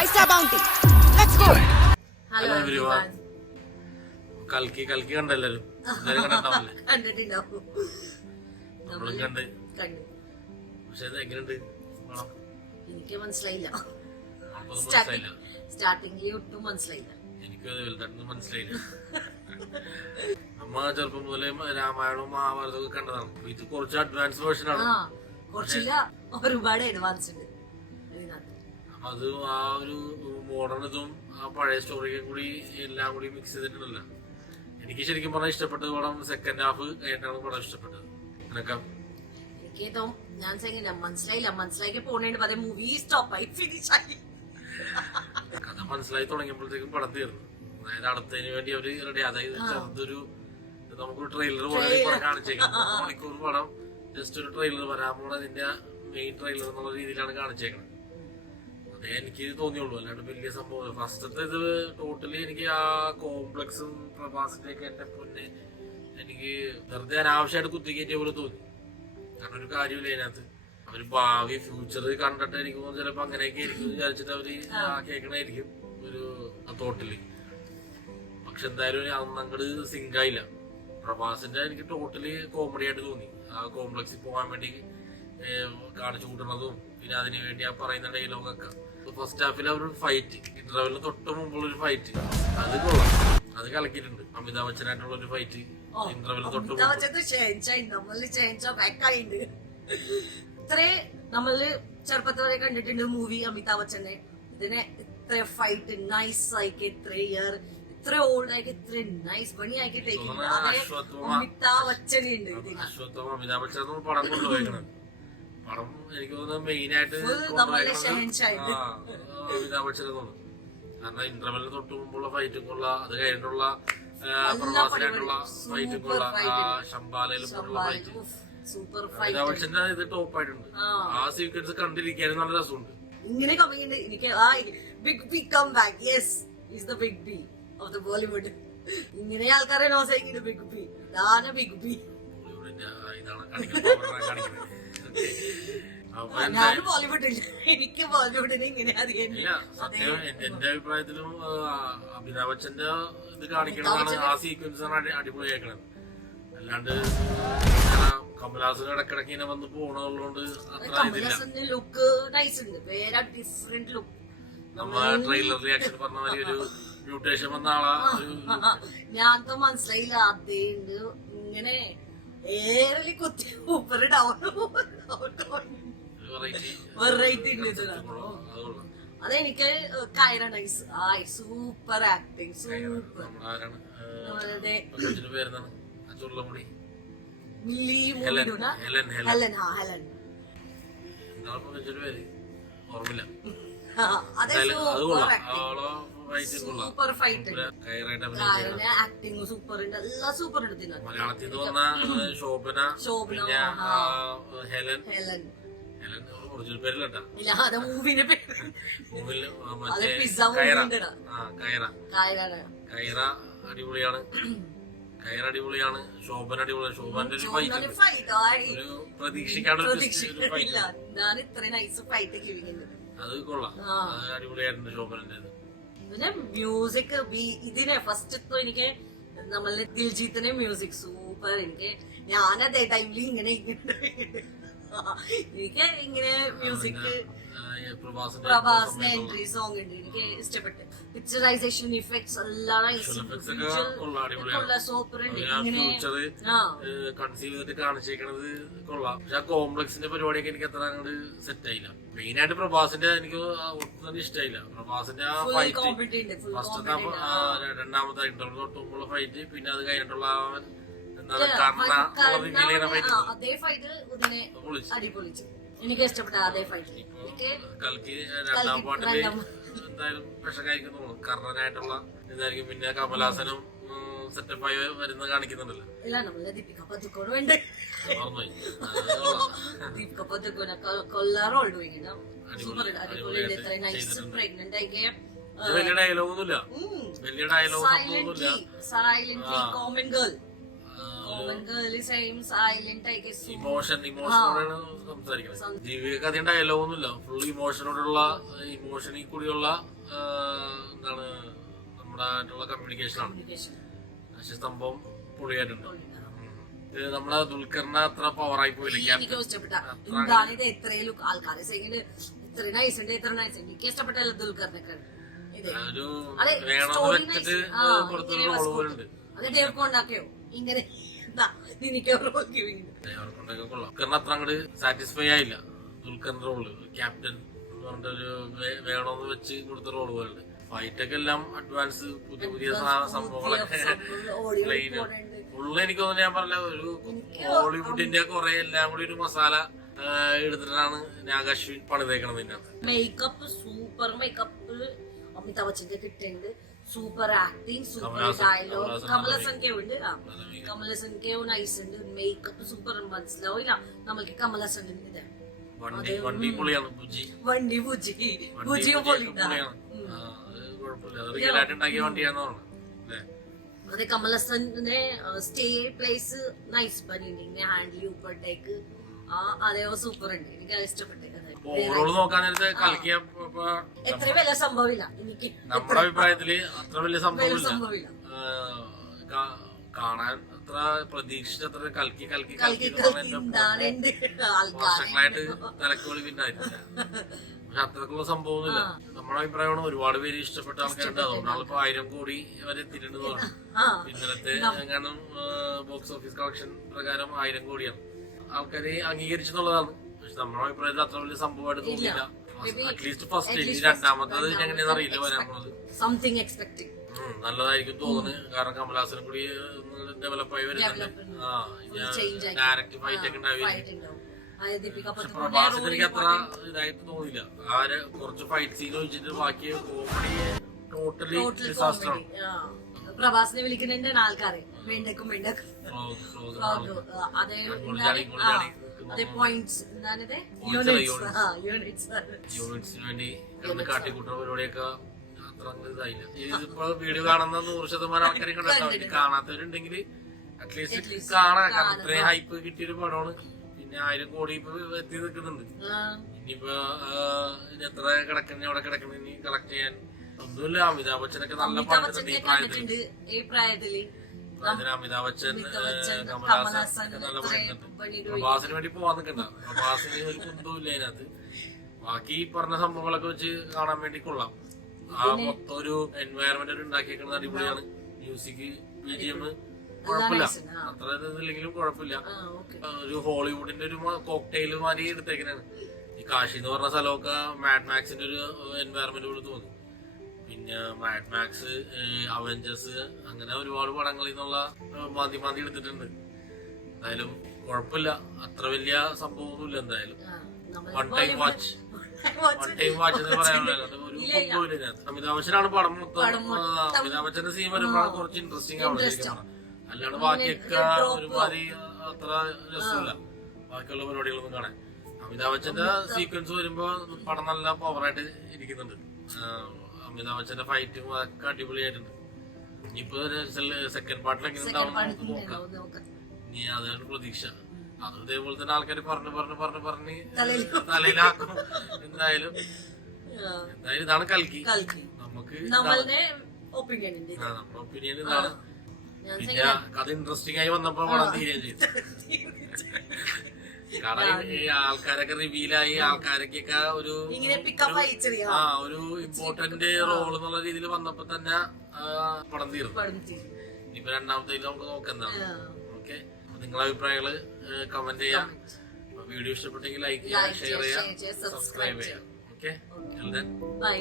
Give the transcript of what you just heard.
5-star bounty. Let's go. Hello everyone. കൽക്കി കണ്ടെല്ലാരും കണ്ടിട്ടുണ്ടാവും. നമ്മളും കണ്ട്. കണ്ടു. പക്ഷെ ഇത് എങ്ങനെയുണ്ട്? എനിക്ക് മനസ്സിലായില്ല. മനസ്സിലായില്ല. സ്റ്റാർട്ടിംഗിൽ ഒട്ടും മനസ്സിലായില്ല. എനിക്ക് വലുതായിട്ടൊന്നും മനസ്സിലായില്ല. അമ്മ ചെറുപ്പം പോലെ രാമായണവും മഹാഭാരതവും കണ്ടതാണ്. ഇത് കുറച്ച് അഡ്വാൻസ് വേർഷൻ ആണ്. കുറച്ചില്ല, ഒരുപാട് അഡ്വാൻസ് ഉണ്ട്. അത് ആ ഒരു മോഡേൺ ഇതും ആ പഴയ സ്റ്റോറിയും കൂടി എല്ലാം കൂടി മിക്സ് ചെയ്തിട്ടുണ്ടല്ലോ. എനിക്ക് ശരിക്കും പറഞ്ഞാൽ ഇഷ്ടപ്പെട്ടത് പടം സെക്കൻഡ് ഹാഫ് കഴിഞ്ഞാണ് പടം ഇഷ്ടപ്പെട്ടത്. എനിക്ക് ഞാൻ മനസ്സിലാക്കി പോണേണ്ട് മൂവി സ്റ്റോപ്പായി ഫിനിഷ് ആയി. കഥ മനസ്സിലായി തുടങ്ങിയപ്പോഴത്തേക്കും പടം തീർന്നു. അതായത് അടുത്തതിന് വേണ്ടി അവര് റെഡി. അതായത് ചെറുതൊരു നമുക്കൊരു ട്രെയിലർ പോലെ പടം കാണിച്ചേക്കാം. മണിക്കൂർ പടം ജസ്റ്റ് ഒരു ട്രെയിലർ വരാൻ പോണ അതിന്റെ മെയിൻ ട്രെയിലർ എന്നുള്ള രീതിയിലാണ് കാണിച്ചേക്കുന്നത്. അതേ എനിക്ക് തോന്നിയുള്ളൂ, അല്ലാണ്ട് വലിയ സംഭവം. ഫസ്റ്റത്തെ ഇത് ടോട്ടലി എനിക്ക് ആ കോംപ്ലക്സും പ്രഭാസിന്റെ ഒക്കെ എന്റെ പൊന്നെ എനിക്ക് വെറുതെ അനാവശ്യമായിട്ട് കുത്തിക്കയറ്റിയ പോലെ തോന്നി. കാരണം ഒരു കാര്യമില്ല അതിനകത്ത്. അവര് ഭാവി ഫ്യൂച്ചർ കണ്ടിട്ട് എനിക്ക് തോന്നുന്നു ചിലപ്പോ അങ്ങനെയൊക്കെ ആയിരിക്കും വിചാരിച്ചിട്ട് അവര് കേൾക്കണായിരിക്കും ഒരു തോട്ടില്. പക്ഷെ എന്തായാലും അങ്ങോട്ട് സിങ്ക് ആയില്ല. പ്രഭാസിന്റെ എനിക്ക് ടോട്ടലി കോമഡി ആയിട്ട് തോന്നി. ആ കോംപ്ലക്സിൽ പോകാൻ വേണ്ടി കാണിച്ചു കൂട്ടുന്നതും പിന്നെ അതിനു വേണ്ടി ആ പറയുന്ന ഡയലോഗൊക്കെ. ഫസ്റ്റ് ഹാഫിൽ അവരൊരു ഫൈറ്റ്, ഇന്റർവെല്ലിന് തൊട്ട് മുമ്പുള്ളൊരു ഫൈറ്റ്, അത് കൊള്ളാം. അത് കളിക്കിട്ടുണ്ട്. അമിതാഭ് ബച്ചനായിട്ടുള്ള ഒരു ഫൈറ്റ് ഇന്റർവെല്ലിന് തൊട്ട് ഇത്രേ നമ്മള് ചെറുപ്പത്തോടെ കണ്ടിട്ടുണ്ട് മൂവി അമിതാഭ് ബച്ചനെ. ഇതിനെ ഇത്ര ഫൈറ്റ് നൈസ് ആയിക്ക്, ഇത്ര ഇയർ ഇത്ര ഓൾഡ് ആയിട്ട് ഇത്ര നൈസ് ഭംഗി ആക്കി അമിതാഭ് ബച്ചനുണ്ട്. അമിതാഭ് ബച്ചൻ പടം കൊണ്ടുപോയിക്കണം. പടം എനിക്ക് തോന്നുന്നത് മെയിൻ ആയിട്ട് അമിതാഭ് ബച്ചനെ തോന്നുന്നു. കാരണം ഇന്റർവെല്ലിന് തൊട്ട് മുമ്പുള്ള ഫൈറ്റും കൊള്ളാം, അത് കഴിഞ്ഞിട്ടുള്ള പ്രവാസിനായിട്ടുള്ള ഫൈറ്റും കൊള്ളാം, ശംബാലയിലും ഫൈറ്റ്. അമിതാഭ് ബച്ചന്റെ ഇത് ടോപ്പ് ആയിട്ടുണ്ട്. ആ സീക്വൻസ് കണ്ടിരിക്കാനും നല്ല രസമുണ്ട്. ഇങ്ങനെ കമ്മിയുണ്ട് എനിക്ക്. Big B come back. Yes, is the big B of the Bollywood. ഇങ്ങനെ ആൾക്കാരെ നോസായിരിക്കും ബിഗ് ബി. ഇതാണ് ബിഗ് ബി. ഞാനും ബോളിവുഡില്ല, എനിക്ക് ബോളിവുഡിനെ ഇങ്ങനെ അറിയാം. സത്യം എന്റെ അഭിപ്രായത്തിലും അമിതാഭ് ബച്ചന്റെ ഇത് കാണിക്കണതാണ് ആ സീക്വൻസ് അടിപൊളിയാക്കണത്. അല്ലാണ്ട് കമലഹാസൻ ഇടക്കിടക്ക് ഇങ്ങനെ വന്ന് പോണതുകൊണ്ട് അത്ര ഇതില്ല. ലുക്ക് നൈസ് ഉണ്ട്, വേറെ ഡിഫറെന്റ് ലുക്ക്. നമ്മ ട്രെയിലർ റിയാക്ഷൻ പറഞ്ഞ മാതിരി ഒരു മ്യൂട്ടേഷൻ വന്ന ആളാ. ഞാൻ മനസ്സിലായില്ല. അതേ ഉണ്ട് ഇങ്ങനെ ഏറലി കുത്തി ഊപ്പർ ഡൗൺ വെറൈറ്റി ഉണ്ട്. അതെനിക്ക് കൈറ nice. Super acting, super. Helen. ഓർമ്മയില്ല. സൂപ്പർ ഫൈറ്റ്, ആക്ടിങ് സൂപ്പർ ഉണ്ട്, എല്ലാം സൂപ്പർ ഉണ്ട്. മലയാളത്തിൽ വന്ന ശോഭന, ഹെലൻ ഒറിജിനൽ പേരിലട്ടാ. മൂവിന്റെ പേര് കൈറ അടിപൊളിയാണ്. ശോഭന അടിപൊളിയാണ്. ശോഭന്റെ ഒരു ഫൈറ്റ് ഒരു പ്രതീക്ഷിക്കാണ്ട് അത് കൊള്ളാം. അടിപൊളിയായിട്ടുണ്ട് ശോഭനന്റെ. പിന്നെ മ്യൂസിക് ഇതിനെ ഫസ്റ്റ് എനിക്ക് നമ്മളെ ദിൽജീത്തിന്റെ മ്യൂസിക് സൂപ്പർ. ഞാനതേ ടൈമിൽ ഇങ്ങനെ എനിക്ക് ഇങ്ങനെ മ്യൂസിക് പ്രഭാസിന്റെ എൻട്രി സോങ് ഉണ്ട്, എനിക്ക് ഇഷ്ടപ്പെട്ടു. പിക്ചറൈസേഷൻ ഇഫക്ട്സ് എല്ലാം സൂപ്പർ ഉണ്ട്. കൺസീവ് ചെയ്തിട്ട് കാണിച്ചേക്കണത് കൊള്ളാം. പക്ഷെ ആ കോംപ്ലക്സിന്റെ പരിപാടിയൊക്കെ എനിക്ക് അത്ര അങ്ങോട്ട് സെറ്റ് ആയില്ല. മെയിൻ ആയിട്ട് പ്രഭാസിന്റെ എനിക്ക് ഒട്ടും തന്നെ ഇഷ്ടമായില്ല. പ്രഭാസിന്റെ ആ ഫൈറ്റ് ഫസ്റ്റ് രണ്ടാമത്തെ ഇന്റർവ്യൂ തൊട്ടുള്ള ഫൈറ്റ്, പിന്നെ അത് കഴിഞ്ഞിട്ടുള്ള അതേ ഫൈറ്റ് അടിപൊളിച്ചു. എനിക്ക് ഇഷ്ടപ്പെട്ട അതേ ഫൈറ്റ്. കൽക്കി രണ്ടാം പാട്ടില് എന്തായാലും വിഷകായിക്കുന്നു തോന്നുന്നു. കർണനായിട്ടുള്ള ഇതായിരിക്കും. പിന്നെ കമലഹാസനും സെറ്റപ്പായി വരുന്ന കാണിക്കുന്നുണ്ടല്ലോ. ദീപിക പദുക്കോണ് വേണ്ട. ദീപിക പദുക്കോനെ കൊല്ലാറോൾഡ് പ്രഗ്നന്റ് ആയിക്കേ. വലിയ ഡയലോഗൊന്നുമില്ല. വലിയ dialogue silent common girl common girl same silent ആയി ഇമോഷനോടാണ് സംസാരിക്കുന്നത്. ജീവികൾക്ക് അധികം ഡയലോഗൊന്നുമില്ല, ഫുൾ ഇമോഷനിൽ കൂടിയുള്ള എന്താണ് നമ്മുടെ ആയിട്ടുള്ള കമ്മ്യൂണിക്കേഷൻ ആണ്. പക്ഷെ സംഭവം പൊളിയായിട്ടുണ്ട്. നമ്മളെ ദുൽഖറിന്റെ അത്ര പവറായി പോയില്ല. എനിക്ക് ഇഷ്ടപ്പെട്ട എന്താണ് ഇത് എത്രയും ആൾക്കാരെ ഇത്ര നൈസ് ഉണ്ട്, ഇത്ര നൈസ് ഉണ്ട്. എനിക്ക് ഇഷ്ടപ്പെട്ടല്ല ദുൽഖറിനൊക്കെ. ഒരു വേണമെന്ന് വെച്ചിട്ട് കൊടുത്തൊരു റോള് പോലുണ്ട്. അത് ഡേവർക്കൊണ്ടാക്കിയോ ഇങ്ങനെ ഡേവർക്കൊണ്ടൊക്കെ കൊള്ളാം. ദുൽഖറിന് അത്ര അങ്ങോട്ട് സാറ്റിസ്ഫൈ ആയില്ല ദുൽഖറിന്റെ റോള്. ക്യാപ്റ്റൻ എന്ന് പറഞ്ഞിട്ടൊരു വേണമെന്ന് വെച്ച് കൊടുത്ത റോള് പോലുണ്ട്. ഫൈറ്റൊക്കെ എല്ലാം അഡ്വാൻസ് പുതിയ സംഭവങ്ങളൊക്കെ ഫുള്ള് എനിക്ക് തോന്നുന്നു ഞാൻ പറഞ്ഞ ഒരു ബോളിവുഡിന്റെ കുറെ എല്ലാം കൂടി ഒരു മസാല എടുത്തിട്ടാണ് നാഗാശ്വിൻ പണിതേക്കണത്. ഇതിനകത്ത് മേക്കപ്പ് സൂപ്പർ മേക്കപ്പ് അമിതാഭ് ബച്ചന്റെ കിട്ടുന്നുണ്ട്. Super acting, super dialogue. കമലസൻകേവ് ഉണ്ട്, കമലസൻകേവ് നൈസ് ഉണ്ട്. Makeup super. മനസ്സിലാവില്ല നമ്മൾക്ക് കമലസന്റെ വണ്ടി പൊളിയാണ്. വണ്ടി ഭുജിയും പൊളിയാണ്. ഉണ്ടാക്കിയ വണ്ടിയാന്ന് പറഞ്ഞു. അതെ കമലസന്റെ സ്റ്റേ പ്ലേസ് നൈസ് പണിയുണ്ട്. ഹാൻഡിൽ ഊപ്പട്ടേക്ക് അതേ സൂപ്പർ ഉണ്ട്. എനിക്ക് അത് ഇഷ്ടപ്പെട്ടു. നോക്കാൻ നേരത്തെ കളിക്കുക എത്ര വലിയ സംഭവമില്ല എനിക്ക് നമ്മുടെ അഭിപ്രായത്തില് അത്ര വലിയ സംഭവമില്ല. കാണാൻ അത്ര പ്രതീക്ഷിച്ച അത്ര കൽക്കി വർഷങ്ങളായിട്ട് തലക്കോളി പിന്നായിട്ടില്ല. പക്ഷെ അത്രക്കുള്ള സംഭവമൊന്നുമില്ല. നമ്മുടെ അഭിപ്രായമാണ്. ഒരുപാട് പേര് ഇഷ്ടപ്പെട്ട ആൾക്കാരുണ്ട്. അതുകൊണ്ടാണ് ഇപ്പൊ 1000 കോടി വരെ എത്തിയിട്ടുണ്ടെന്ന് പറഞ്ഞു. ഇന്നലത്തെ എങ്ങാനും ബോക്സ് ഓഫീസ് കളക്ഷൻ പ്രകാരം 1000 കോടിയാണ് ആൾക്കാരെ അംഗീകരിച്ചെന്നുള്ളതാണ്. പക്ഷെ നമ്മുടെ അഭിപ്രായത്തിൽ അത്ര വലിയ സംഭവമായിട്ട് തോന്നിയില്ല. അറ്റ്ലീസ്റ്റ് ഫസ്റ്റ് രണ്ടാമത്തത് എങ്ങനെയാണെന്ന് അറിയില്ല വരാൻ പോണത്. നല്ലതായിരിക്കും തോന്നുന്നു. കാരണം കമലഹാസനും കൂടി ഡെവലപ്പായി വരുന്നുണ്ട്. ഡയറക്റ്റ് ഫൈറ്റ് ഒക്കെ ഉണ്ടാവും. പ്രഭാസിന് എനിക്ക് അത്ര ഇതായിട്ട് തോന്നിയില്ല. കുറച്ച് ഫൈറ്റ് സീൻ വെച്ചിട്ട് ബാക്കി കോമഡി ടോട്ടലി ഡിസാസ്റ്റർ ആണ്. പ്രഭാസിനെ വിളിക്കുന്നതിന്റെ ആൾക്കാരെ വേണ്ടക്കും അതേ പോയിന്റ്സ് എന്താണിത് യൂണിറ്റ്സിന് വേണ്ടി കാട്ടിക്കൂട്ടുന്ന പരിപാടിയൊക്കെ അത്ര ഇതായില്ല. ഇതിപ്പോ വീഡിയോ കാണുന്ന 100% ആൾക്കാരെ കണ്ടിട്ടുണ്ടാവും. കാണാത്തവരുണ്ടെങ്കിൽ അറ്റ്ലീസ്റ്റ് കാണാം. കാരണം ഇത്രയും ഹൈപ്പ് കിട്ടിയൊരു പടമാണ്. പിന്നെ 1000 കോടി ഇപ്പൊ എത്തി നിൽക്കുന്നുണ്ട്. ഇനിയിപ്പോ എത്ര കിടക്കുന്ന എവിടെ കിടക്കുന്ന ഇനി കളക്ട് ചെയ്യാൻ ഒന്നുമില്ല. അമിതാഭ് ബച്ചനൊക്കെ നല്ല പണിട്ടുണ്ട് ഈ പ്രായത്തില്. അമിതാഭ് ബച്ചൻ, കമലഹാസൻ നല്ല പണിയുന്നുണ്ട്. പ്രഭാസിന് വേണ്ടി പോവാൻ നിൽക്കണ്ട. പ്രഭാസിന് ഒരു കുന്തവും ഇല്ല അതിനകത്ത്. ബാക്കി പറഞ്ഞ സംഭവങ്ങളൊക്കെ വെച്ച് കാണാൻ വേണ്ടി കൊള്ളാം. ആ മൊത്തം ഒരു എൻവയറമെന്റ് ഒരു ഉണ്ടാക്കിയേക്കുന്നത് അടിപൊളിയാണ്. മ്യൂസിക്, BGM കുഴപ്പമില്ല. അത്ര ഇതില്ലെങ്കിലും കുഴപ്പമില്ല. ഒരു ഹോളിവുഡിന്റെ ഒരു കോക്ടെയിൽ മാതിരി എടുത്തേക്കാണ്. ഈ കാശി എന്ന് പറഞ്ഞ സ്ഥലമൊക്കെ മാഡ് മാക്സിന്റെ ഒരു എൻവയറമെന്റ് പോലെ തോന്നി. പിന്നെ മാഡ് മാക്സ്, അവഞ്ചേഴ്സ് അങ്ങനെ ഒരുപാട് പടങ്ങളിൽ നിന്നുള്ള മാന്തി എടുത്തിട്ടുണ്ട്. എന്തായാലും കുഴപ്പമില്ല. അത്ര വലിയ സംഭവമൊന്നുമില്ല. എന്തായാലും വൺ ടൈം വാച്ച് എന്ന് പറയാനുള്ളത് ഒരു കുഴപ്പമില്ല. അമിതാഭ് ബച്ചനാണ് പടം മൊത്തം. അമിതാഭ് ബച്ചന്റെ സീൻ വരുമ്പോഴാണ് കുറച്ച് ഇൻട്രസ്റ്റിംഗ് ആവുന്നത്. അല്ലാണ്ട് ബാക്കിയൊക്കെ ഒരുമാതിരി അത്ര രസമില്ല ബാക്കിയുള്ള പരിപാടികളൊന്നും കാണാൻ. അമിതാഭ് ബച്ചന്റെ സീക്വൻസ് വരുമ്പോ പടം നല്ല പവറായിട്ട് ഇരിക്കുന്നുണ്ട്. അമിതാഭ് ബച്ചന്റെ ഫൈറ്റും അതൊക്കെ അടിപൊളിയായിട്ടുണ്ട്. ഇനിയിപ്പോ സെക്കൻഡ് പാർട്ടിൽ എങ്ങനെ ഉണ്ടാവും നമുക്ക് നോക്കാം. ഇനി അതാണ് പ്രതീക്ഷ. അത് ഇതേപോലെ തന്നെ ആൾക്കാർ പറഞ്ഞ് തലയിലാക്കും. എന്തായാലും ഇതാണ് കൽക്കി. നമുക്ക് നമ്മുടെ ഒപ്പീനിയൻ ഇതാണ്. പിന്നെ കഥ ഇൻട്രസ്റ്റിംഗ് ആയി വന്നപ്പോ പടം തീരുകയും ചെയ്തു. കാരണം ഈ ആൾക്കാരൊക്കെ റിവീലായി ആൾക്കാരൊക്കെ ഒരു ഇമ്പോർട്ടന്റ് റോൾ എന്നുള്ള രീതിയിൽ വന്നപ്പോ തന്നെ പടം തീർന്നു. ഇനിയിപ്പോ രണ്ടാമത്തേക്ക് നമുക്ക് നോക്കുന്നതാണ്. ഓക്കെ, നിങ്ങളുടെ അഭിപ്രായങ്ങള് കമന്റ് ചെയ്യാം. വീഡിയോ ഇഷ്ടപ്പെട്ടെങ്കിൽ ലൈക്ക് ചെയ്യാം, ഷെയർ ചെയ്യാം, സബ്സ്ക്രൈബ് ചെയ്യാം. Okay, by.